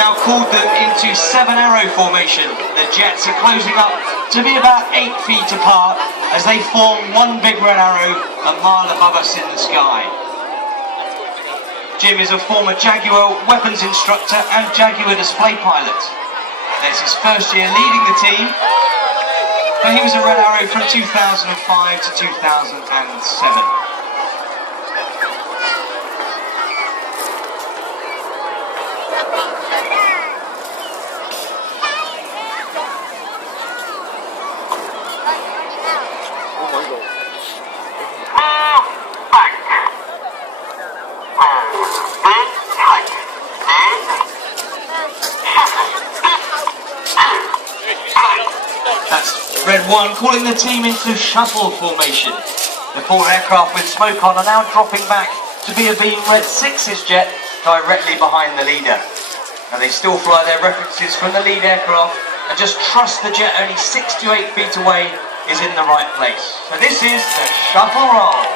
now called them into 7-arrow formation. The jets are closing up to be about 8 feet apart as they form one big red arrow a mile above us in the sky. Jim is a former Jaguar weapons instructor and Jaguar display pilot. It's his first year leading the team, but he was a red arrow from 2005 to 2007. That's Red 1 calling the team into shuttle formation. The 4 aircraft with smoke on are now dropping back to be a beam Red 6's jet directly behind the leader. And they still fly their references from the lead aircraft and just trust the jet only 6 to 8 feet away is in the right place. So this is the shuttle roll.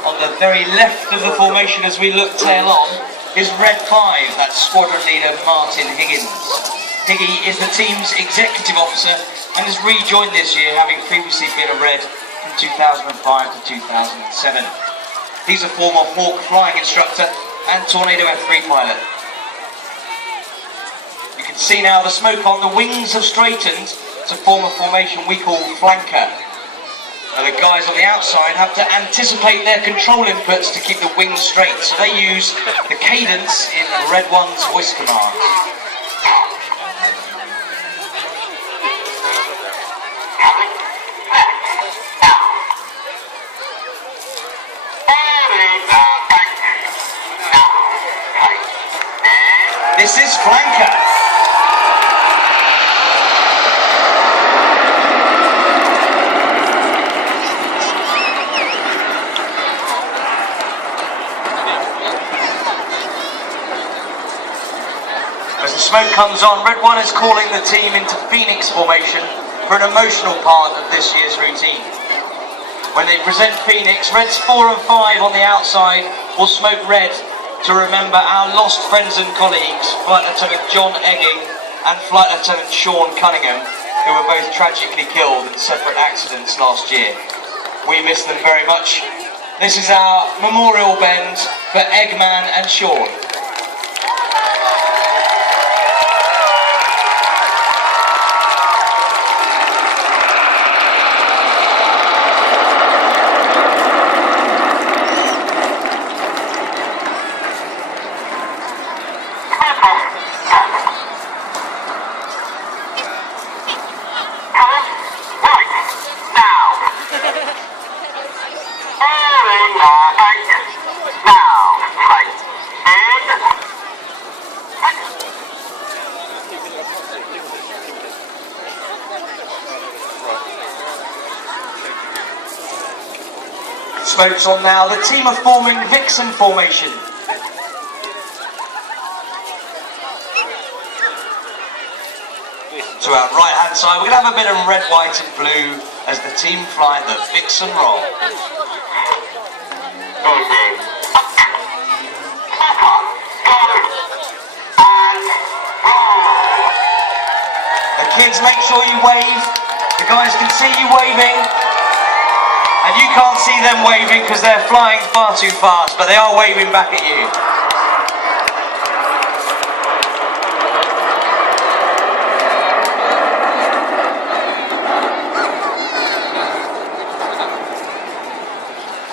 On the very left of the formation as we look tail on is Red 5, that's squadron leader Martin Higgins. Higgy is the team's executive officer and has rejoined this year, having previously been a Red from 2005 to 2007. He's a former Hawk flying instructor and Tornado F3 pilot. You can see now the smoke on, the wings have straightened to form a formation we call flanker. Now the guys on the outside have to anticipate their control inputs to keep the wings straight, so they use the cadence in Red 1's voice command. This is flanker. As the smoke comes on, Red 1 is calling the team into Phoenix formation for an emotional part of this year's routine. When they present Phoenix, Reds 4 and 5 on the outside will smoke red to remember our lost friends and colleagues, Flight Lieutenant John Egging and Flight Lieutenant Sean Cunningham, who were both tragically killed in separate accidents last year. We miss them very much. This is our memorial bend for Eggman and Sean. Smoke's on now. The team are forming Vixen formation. To our right hand side, we're going to have a bit of red, white and blue as the team fly the Vixen roll. The kids, make sure you wave. The guys can see you waving. And you can't see them waving because they're flying far too fast, but they are waving back at you.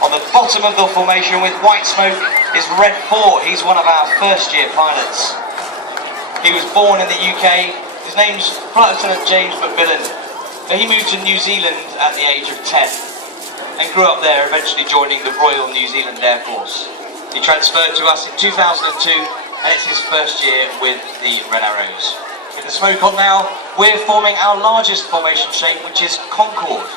On the bottom of the formation with white smoke is Red 4. He's one of our first year pilots. He was born in the UK. His name's Flight Lieutenant James McMillan. But he moved to New Zealand at the age of 10. And grew up there, eventually joining the Royal New Zealand Air Force. He transferred to us in 2002, and it's his first year with the Red Arrows. With the smoke on now, we're forming our largest formation shape, which is Concorde.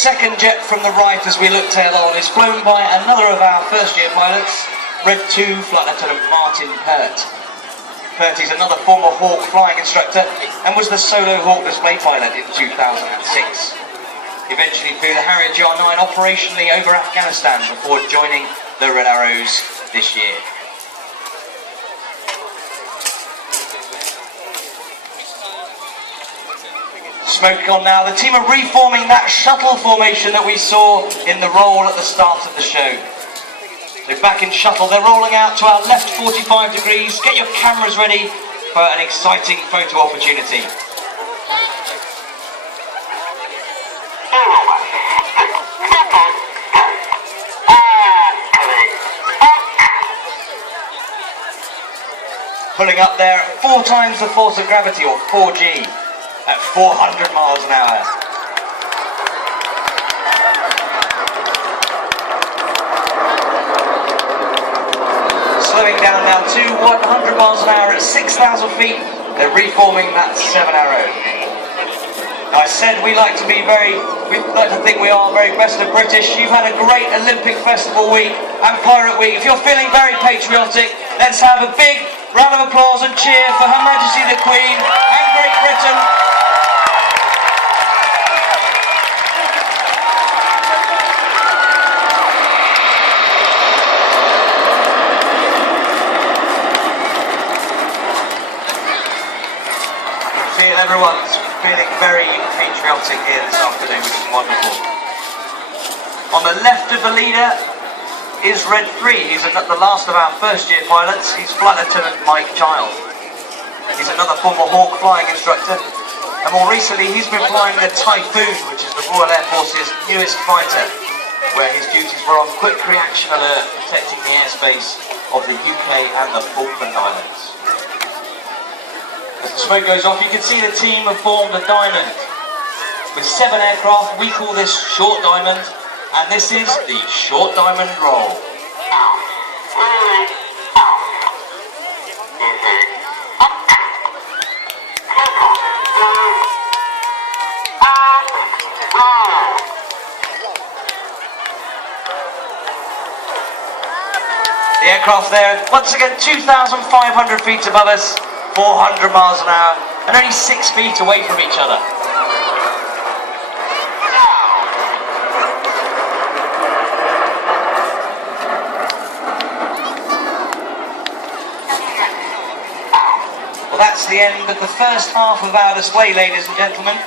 second jet from the right as we look tail on is flown by another of our first year pilots, Red 2 Flight Lieutenant Martin Pert. Pert is another former Hawk flying instructor and was the solo Hawk display pilot in 2006. He eventually flew the Harrier GR9 operationally over Afghanistan before joining the Red Arrows this year. Smoke on now. The team are reforming that shuttle formation that we saw in the roll at the start of the show. So back in shuttle, they're rolling out to our left 45 degrees. Get your cameras ready for an exciting photo opportunity. Pulling up there at 4 times the force of gravity, or 4G. At 400 miles an hour. Slowing down now to 100 miles an hour at 6,000 feet. They're reforming that 7 Arrow. Now I said we like to think we are very best of British. You've had a great Olympic Festival week and Pirate Week. If you're feeling very patriotic, let's have a big round of applause and cheer for Her Majesty the Queen and Great Britain. Everyone's feeling very patriotic here this afternoon, which is wonderful. On the left of the leader is Red 3. He's the last of our first year pilots. He's Flight Lieutenant Mike Child. He's another former Hawk flying instructor, and more recently he's been flying the Typhoon, which is the Royal Air Force's newest fighter, where his duties were on quick reaction alert, protecting the airspace of the UK and the Falkland Islands. As the smoke goes off, you can see the team have formed a diamond. With 7 aircraft, we call this Short Diamond, and this is the Short Diamond Roll. The aircraft there, once again, 2,500 feet above us. 400 miles an hour, and only 6 feet away from each other. Well, that's the end of the first half of our display, ladies and gentlemen.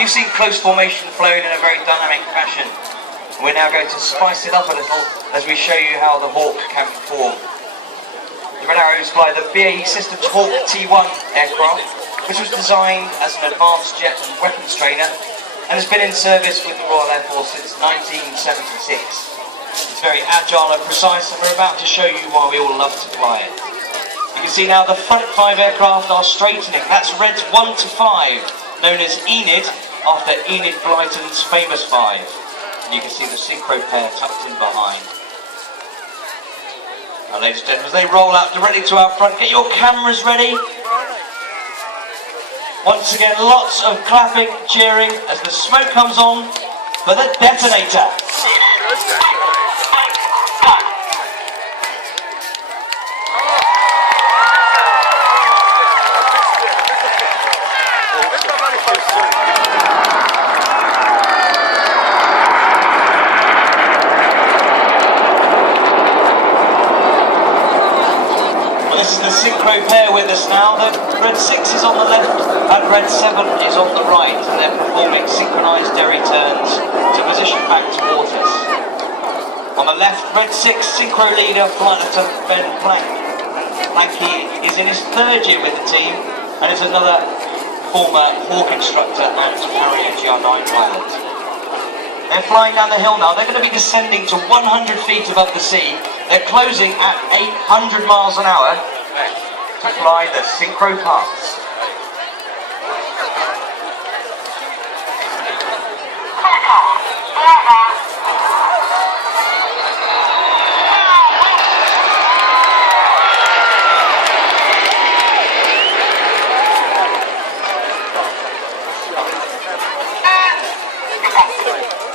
You've seen close formation flown in a very dynamic fashion. We're now going to spice it up a little as we show you how the Hawk can perform. The Red Arrows fly the BAE Systems Hawk T1 aircraft, which was designed as an advanced jet and weapons trainer and has been in service with the Royal Air Force since 1976. It's very agile and precise, and we're about to show you why we all love to fly it. You can see now the front 5 aircraft are straightening. That's Reds 1 to 5, known as Enid, after Enid Blyton's famous 5. And you can see the synchro pair tucked in behind. Now, ladies and gentlemen, as they roll out directly to our front, get your cameras ready. Once again, lots of clapping, cheering as the smoke comes on for the detonator. This is the synchro pair with us now. The Red 6 is on the left and Red 7 is on the right, and they're performing synchronised derry turns to position back towards us. On the left, Red 6 synchro leader Flight Lieutenant Ben Plank. Planky is in his 3rd year with the team and is another former Hawk instructor and Harrier GR9 pilot. They're flying down the hill now. They're going to be descending to 100 feet above the sea. They're closing at 800 miles an hour to fly the synchro pass.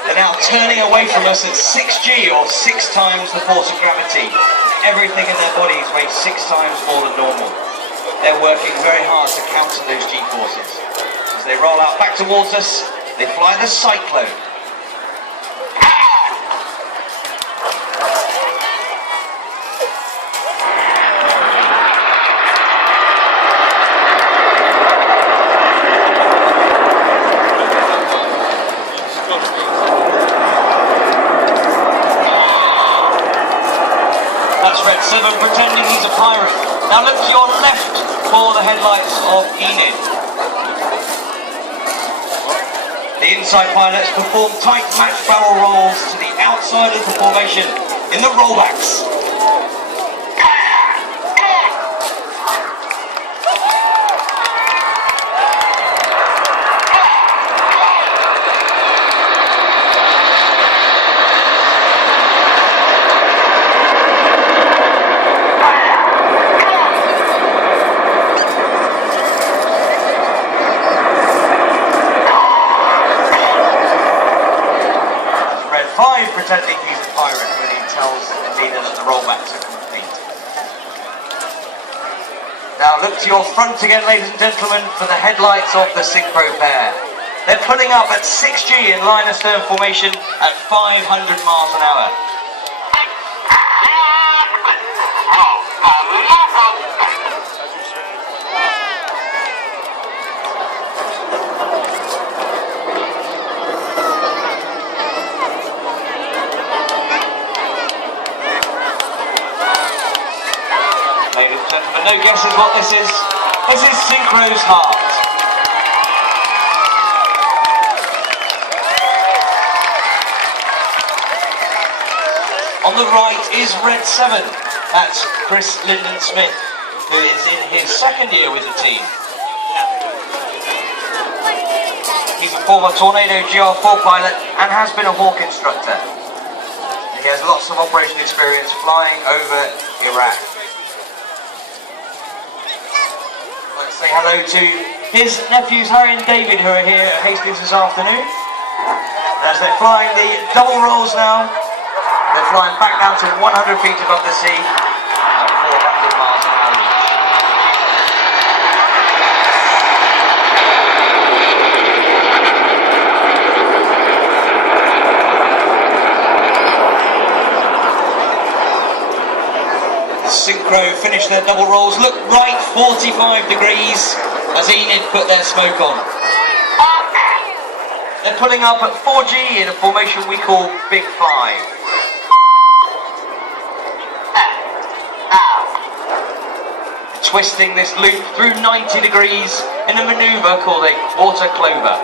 They're now away from us at 6G, or 6 times the force of gravity. Everything in their bodies weighs 6 times more than normal. They're working very hard to counter those G-forces. As they roll out back towards us, they fly the Cyclone. That's Red 7 pretending he's a pirate. Now look to your left for the headlights of Enid. The inside pilots perform tight match barrel rolls to the outside of the formation in the rollbacks. Pretending he's a pirate when he tells Nina that the rollbacks are complete. Now look to your front again, ladies and gentlemen, for the headlights of the synchro pair. They're pulling up at 6G in line of stern formation at 500 miles an hour. Ladies and gentlemen, no guesses what this is. This is Synchro's heart. On the right is Red 7. That's Chris Lyndon Smith, who is in his second year with the team. He's a former Tornado GR4 pilot and has been a Hawk instructor. He has lots of operational experience flying over Iraq. Let's say hello to his nephews Harry and David, who are here at Hastings this afternoon. And as they're flying the double rolls now, they're flying back down to 100 feet above the sea at 400 miles an hour each. Synchro finish their double rolls. Look right 45 degrees as Enid put their smoke on. They're pulling up at 4G in a formation we call Big 5. Twisting this loop through 90 degrees in a manoeuvre called a quarter clover.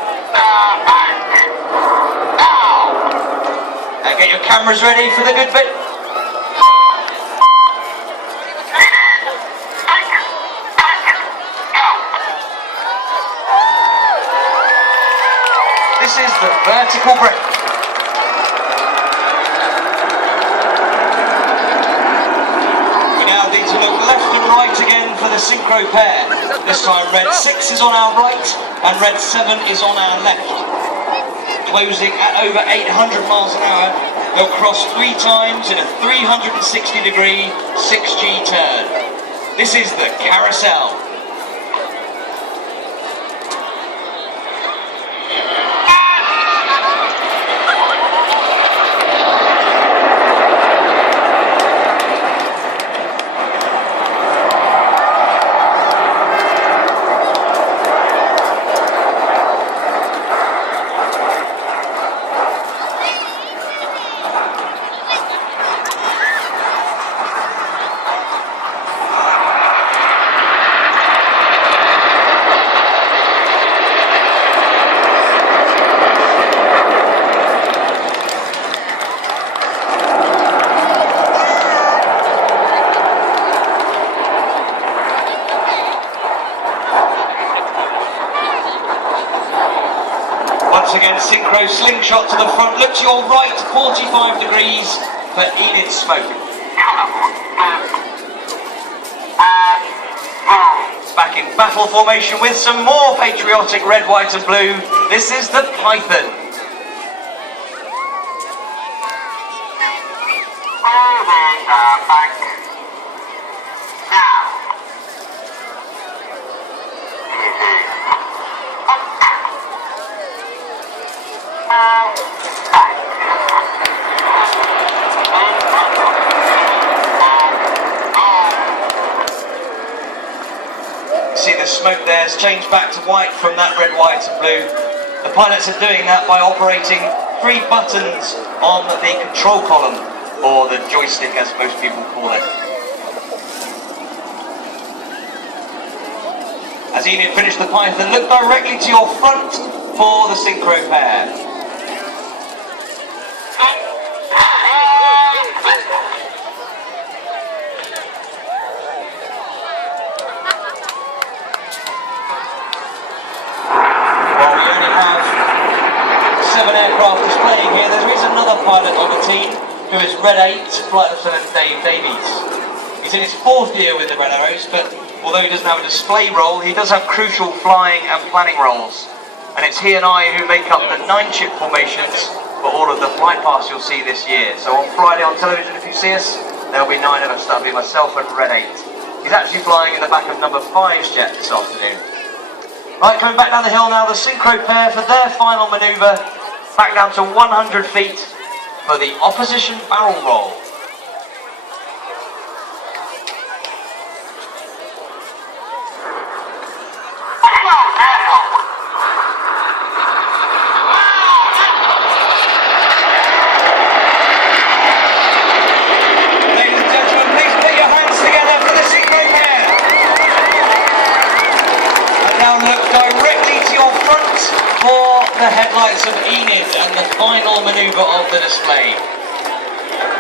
Now get your cameras ready for the good bit. This is the vertical brake. We now need to look left and right again for the synchro pair. This time Red 6 is on our right and Red 7 is on our left. Closing at over 800 miles an hour, they'll cross 3 times in a 360 degree 6G turn. This is the carousel. Once again, synchro slingshot to the front. Look to your right, 45 degrees for Enid smoke. Back in battle formation with some more patriotic red, white and blue. This is the Python. See the smoke there has changed back to white from that red, white and blue. The pilots are doing that by operating 3 buttons on the control column, or the joystick as most people call it. As Enid finished the Python, look directly to your front for the synchro pair. Well, we only have 7 aircraft displaying here. There is another pilot on the team who is Red 8, Flight Lieutenant Dave Davies. He's in his 4th year with the Red Arrows, but although he doesn't have a display role, he does have crucial flying and planning roles. And it's he and I who make up the 9-chip formations for all of the flight paths you'll see this year. So on Friday on television, if you see us, there'll be 9 of us. That'll be myself and Red 8. He's actually flying in the back of number 5's jet this afternoon. Right, coming back down the hill now, the synchro pair for their final manoeuvre, back down to 100 feet for the opposition barrel roll. For the headlights of Enid and the final manoeuvre of the display.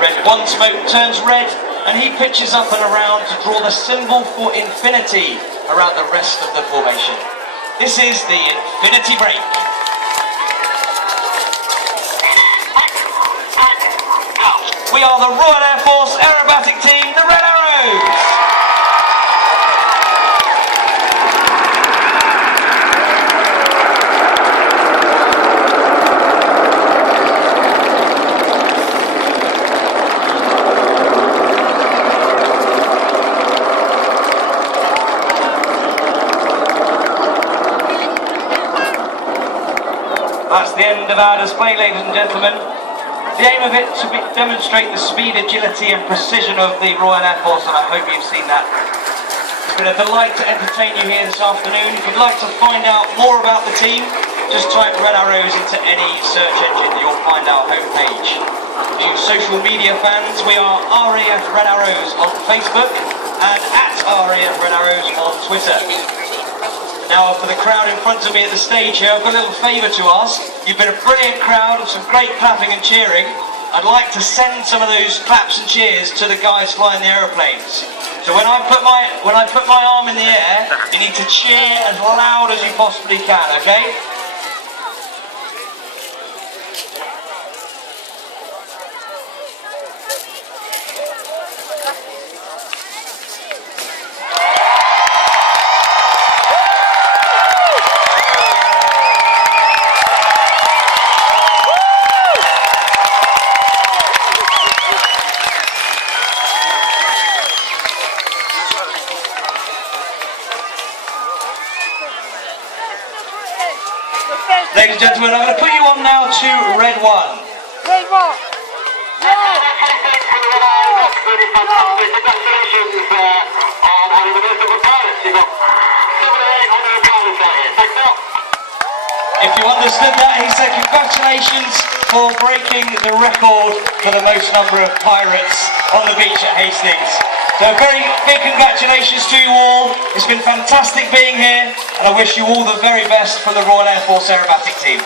Red 1 smoke turns red and he pitches up and around to draw the symbol for infinity around the rest of the formation. This is the infinity break. We are the Royal Air Force Aerobatic team, the Red Arrows. That's the end of our display, ladies and gentlemen. The aim of it is to demonstrate the speed, agility and precision of the Royal Air Force, and I hope you've seen that. It's been a delight to entertain you here this afternoon. If you'd like to find out more about the team, just type Red Arrows into any search engine. You'll find our homepage. For you social media fans, we are RAF Red Arrows on Facebook and at RAF Red Arrows on Twitter. Now for the crowd in front of me at the stage here, I've got a little favour to ask. You've been a brilliant crowd and some great clapping and cheering. I'd like to send some of those claps and cheers to the guys flying the aeroplanes. So when I put my arm in the air, you need to cheer as loud as you possibly can, okay? Ladies and gentlemen, I'm going to put you on now to Red 1. Red 1! If you understood that, he said congratulations for breaking the record for the most number of pirates on the beach at Hastings. So a very big congratulations to you all. It's been fantastic being here, and I wish you all the very best from the Royal Air Force Aerobatic team.